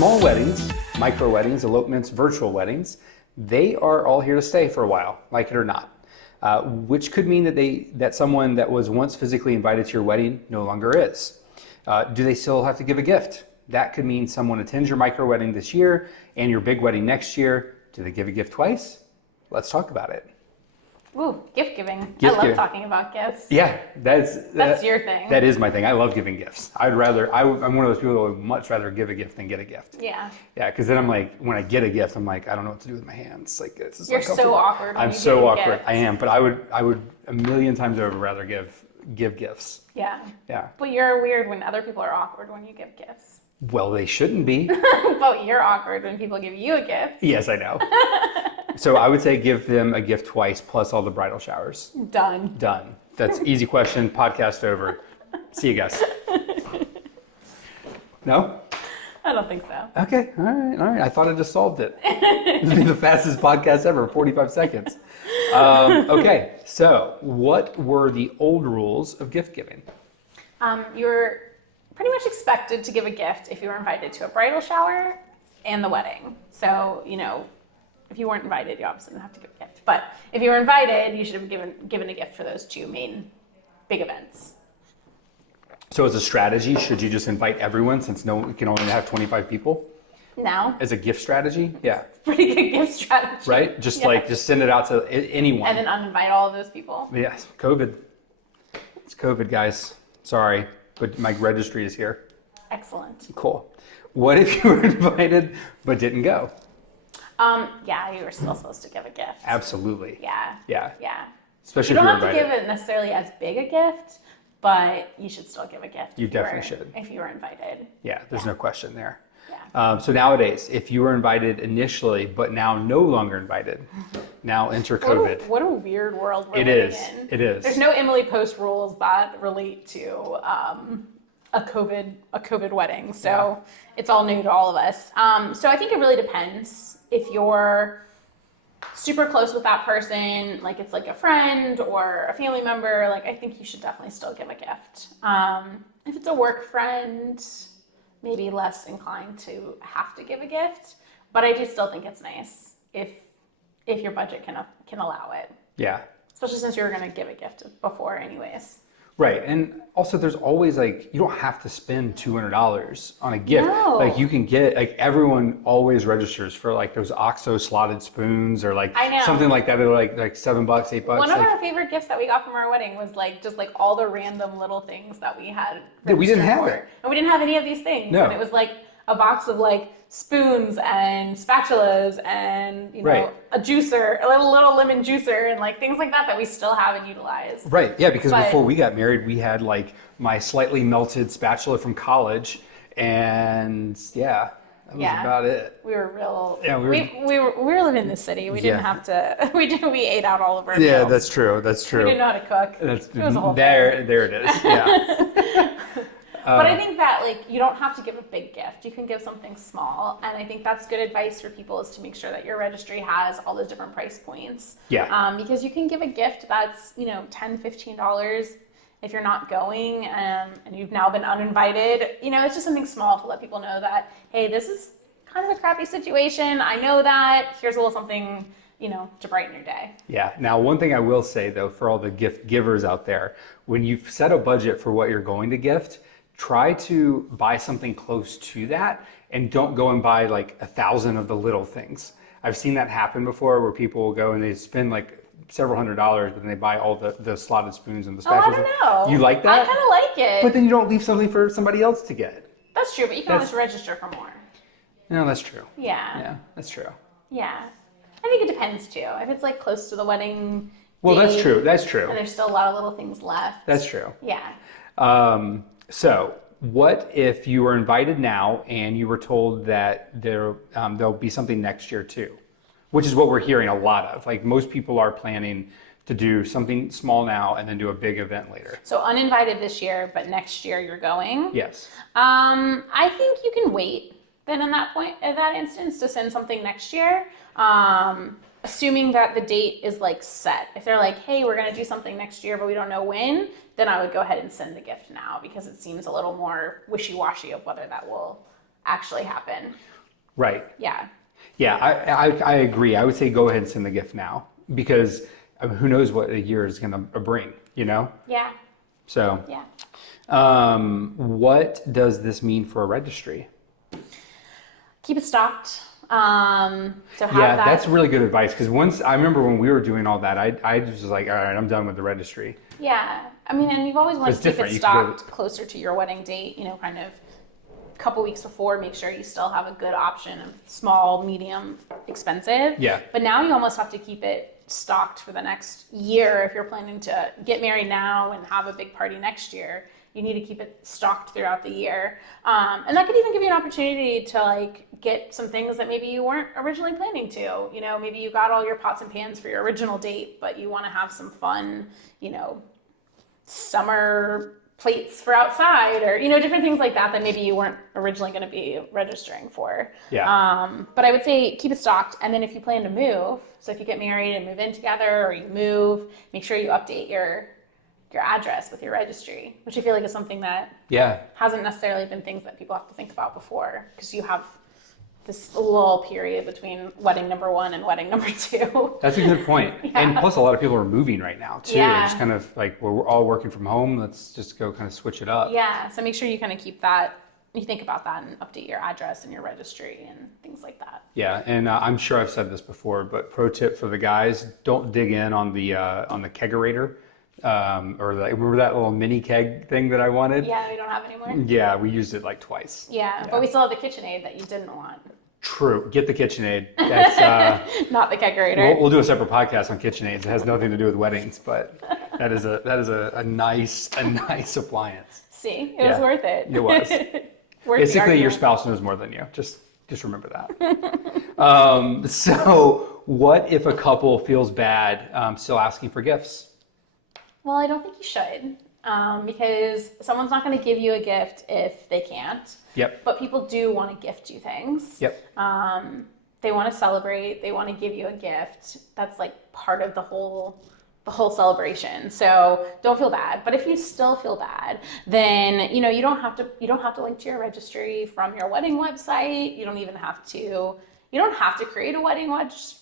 Small weddings, micro weddings, elopements, virtual weddings, they are all here to stay for a while, like it or not. Which could mean that someone that was once physically invited to your wedding no longer is. Do they still have to give a gift? That could mean someone attends your micro wedding this year and your big wedding next year. Do they give a gift twice? Let's talk about it. Ooh, gift giving. Gift I love giving. talking about gifts. Yeah, That's your thing. That is my thing. I love giving gifts. I'm one of those people who would much rather give a gift than get a gift. Yeah. Yeah, because then I'm like, when I get a gift, I'm like, I don't know what to do with my hands. Like, it's just You're so awkward. I'm so awkward. I am, but I would a million times over rather give gifts. Yeah. Yeah. But you're weird when other people are awkward when you give gifts. Well, they shouldn't be. But you're awkward when people give you a gift. Yes, I know. So I would say give them a gift twice plus all the bridal showers. Done. Done. That's easy question. Podcast over. See you guys. No? I don't think so. Okay. All right. I thought I just solved it. This will be the fastest podcast ever, 45 seconds. Okay. So what were the old rules of gift giving? You're pretty much expected to give a gift if you were invited to a bridal shower and the wedding. So, if you weren't invited, you obviously didn't have to give a gift. But if you were invited, you should have given a gift for those two main big events. So as a strategy, should you just invite everyone since no one can only have 25 people? No. As a gift strategy? Yeah. Pretty good gift strategy. Right? Just just send it out to anyone. And then uninvite all of those people. Yes. COVID. It's COVID, guys. Sorry, but my registry is here. Excellent. Cool. What if you were invited but didn't go? Yeah, you were still supposed to give a gift. Absolutely. Yeah. Yeah. Yeah. Especially you if don't you're have to invited. give it necessarily as big a gift, but you should still give a gift. You definitely should. If you were invited. Yeah, there's no question there. Yeah. So nowadays, if you were invited initially but now no longer invited, now enter COVID. What a weird world we're It living is. in. It is. There's no Emily Post rules that relate to a COVID wedding, so it's all new to all of us. So I think it really depends. If you're super close with that person, like it's like a friend or a family member, like I think you should definitely still give a gift. If it's a work friend, maybe less inclined to have to give a gift, but I do still think it's nice if your budget can allow it. Yeah. Especially since you were going to give a gift before anyways. Right. And also there's always you don't have to spend $200 on a gift. No. Like you can get, everyone always registers for those OXO slotted spoons or I know. something like that. They're like $7, $8. One of our favorite gifts that we got from our wedding was just all the random little things that we had. Yeah, we didn't registered have for. it. And we didn't have any of these things. No. And it was a box of spoons and spatulas and Right. a juicer, a little lemon juicer and things like that we still haven't utilized. Right. Yeah. Because But- before we got married, we had my slightly melted spatula from college. And that was about it. We were real. Yeah, we were living in the city. We didn't Yeah. have to. We ate out all of our Yeah, meals. that's true. That's true. We didn't know how to cook. It was a whole thing. There it is. Yeah. But I think that you don't have to give a big gift. You can give something small, and I think that's good advice for people is to make sure that your registry has all those different price points. Yeah. Because you can give a gift that's $10, $15 if you're not going and you've now been uninvited. It's just something small to let people know that, hey, this is kind of a crappy situation. I know that. Here's a little something to brighten your day. Yeah. Now, one thing I will say though, for all the gift givers out there, when you've set a budget for what you're going to gift, try to buy something close to that and don't go and buy 1,000 of the little things. I've seen that happen before where people will go and they spend several $100s, but then they buy all the slotted spoons and the spatulas. Oh, I don't know. You like that? I kind of like it. But then you don't leave something for somebody else to get. That's true, but you can always register for more. No, that's true. Yeah. Yeah, that's true. Yeah. I think it depends too. If it's close to the wedding Well, date, that's true. That's true. and there's still a lot of little things left. That's true. Yeah. So what if you were invited now and you were told that there'll be something next year too, which is what we're hearing a lot of. Most people are planning to do something small now and then do a big event later. So uninvited this year, but next year you're going. Yes. I think you can wait then in that instance to send something next year. Assuming that the date is set. If they're hey, we're gonna do something next year, but we don't know when, then I would go ahead and send the gift now because it seems a little more wishy-washy of whether that will actually happen. Right. Yeah. Yeah, I agree. I would say go ahead and send the gift now because who knows what a year is going to bring, you know? Yeah. So, Yeah. what does this mean for a registry? Keep it stocked. So have Yeah, that. that's really good advice because once I remember when we were doing all that, I just was like, all right, I'm done with the registry. Yeah. I mean, and you've always wanted It's to keep different. it You can go- stocked closer to your wedding date, you know, kind of a couple weeks before, make sure you still have a good option of small, medium, expensive. Yeah. But now you almost have to keep it stocked for the next year if you're planning to get married now and have a big party next year. You need to keep it stocked throughout the year. And that could even give you an opportunity to like get some things that maybe you weren't originally planning to. You know, maybe you got all your pots and pans for your original date, but you want to have some fun, you know, summer plates for outside or, you know, different things like that that maybe you weren't originally going to be registering for. Yeah. But I would say keep it stocked. And then if you plan to move, so if you get married and move in together or you move, make sure you update your address with your registry, which I feel like is something that hasn't necessarily been things that people have to think about before because you have this lull period between wedding number 1 and wedding number 2. That's a good point. Yeah. And plus a lot of people are moving right now too. Yeah. It's kind of like we're all working from home. Let's just go kind of switch it up. Yeah. So make sure you kind of keep that, you think about that and update your address and your registry and things like that. Yeah. And I'm sure I've said this before, but pro tip for the guys, don't dig in on the kegerator. Remember that little mini keg thing that I wanted? Yeah, we don't have anymore. Yeah, we used it like twice. Yeah, but we still have the KitchenAid that you didn't want. True. Get the KitchenAid. That's not the kegerator. We'll do a separate podcast on KitchenAids. It has nothing to do with weddings, but that is a nice appliance. See, it was worth it. It was. Basically, your spouse knows more than you. Just remember that. So, what if a couple feels bad still asking for gifts? Well, I don't think you should, because someone's not going to give you a gift if they can't. Yep. But people do want to gift you things. Yep. They want to celebrate. They want to give you a gift. That's like part of the whole celebration. So don't feel bad. But if you still feel bad, then you don't have to link to your registry from your wedding website. You don't have to create a wedding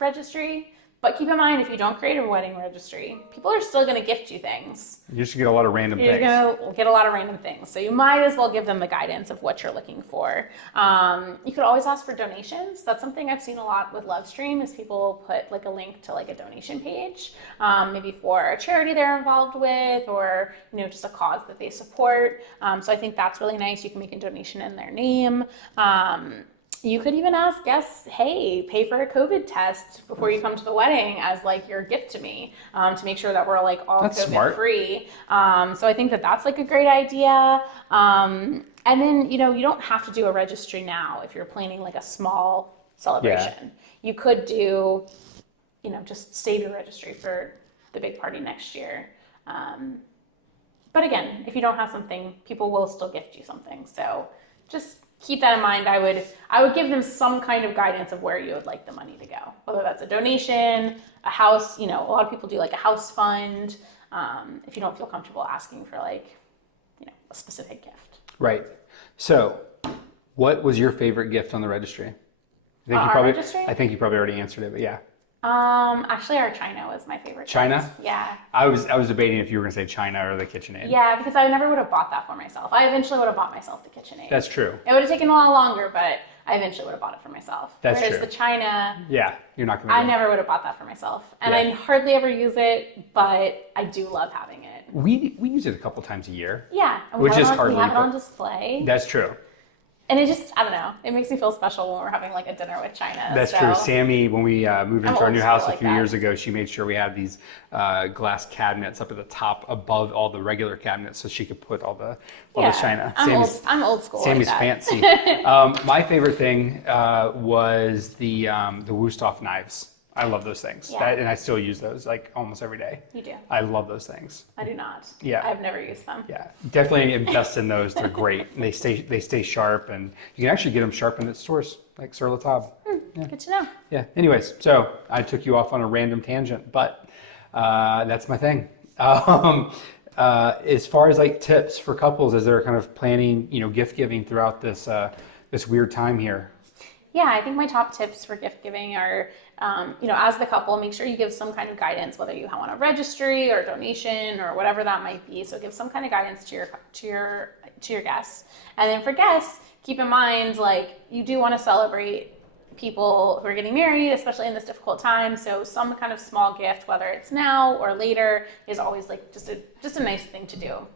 registry. But keep in mind, if you don't create a wedding registry, people are still going to gift you things. You should get a lot of random things. You're going to get a lot of random things. So you might as well give them the guidance of what you're looking for. You could always ask for donations. That's something I've seen a lot with LoveStream is people put like a link to like a donation page, maybe for a charity they're involved with or, just a cause that they support. So I think that's really nice. You can make a donation in their name. You could even ask guests, hey, pay for a COVID test before you come to the wedding as like your gift to me, to make sure that we're like all that's COVID smart. free. So I think that that's like a great idea. And then, you don't have to do a registry now if you're planning like a small celebration. Yeah. You could do, just save your registry for the big party next year. But again, if you don't have something, people will still gift you something. So just keep that in mind. I would give them some kind of guidance of where you would like the money to go, whether that's a donation, a house. A lot of people do like a house fund. If you don't feel comfortable asking for like, a specific gift. Right. So, what was your favorite gift on the registry? Registry? I think you probably already answered it, but yeah. Actually, our china was my favorite. China? Gift. Yeah. I was debating if you were going to say China or the KitchenAid. Yeah, because I never would have bought that for myself. I eventually would have bought myself the KitchenAid. That's true. It would have taken a lot longer, but I eventually would have bought it for myself. That's Whereas true. the china, yeah, you're not going to. I never would have bought that for myself, and I hardly ever use it, but I do love having it. We use it a couple times a year. Yeah, and which is hardly. We have it on display. That's true. And it just, I don't know, it makes me feel special when we're having like a dinner with China. That's true. Samie, when we moved into our new house a few years ago, she made sure we had these glass cabinets up at the top above all the regular cabinets so she could put all the China. I'm old school. Sammy's like fancy. My favorite thing was the Wusthof knives. I love those things. Yeah. And I still use those like almost every day. You do? I love those things. I do not. Yeah. I've never used them. Yeah, definitely invest in those. They're great. And they stay sharp, and you can actually get them sharpened at stores like Sur La Table. Yeah. Good to know. Yeah. Anyways, so I took you off on a random tangent, but that's my thing. As far as like tips for couples as they're kind of planning, gift giving throughout this this weird time here? Yeah, I think my top tips for gift giving are, as the couple, make sure you give some kind of guidance, whether you want a registry or donation or whatever that might be. So give some kind of guidance to your guests. And then for guests, keep in mind, like, you do want to celebrate people who are getting married, especially in this difficult time. So some kind of small gift, whether it's now or later, is always like just a nice thing to do.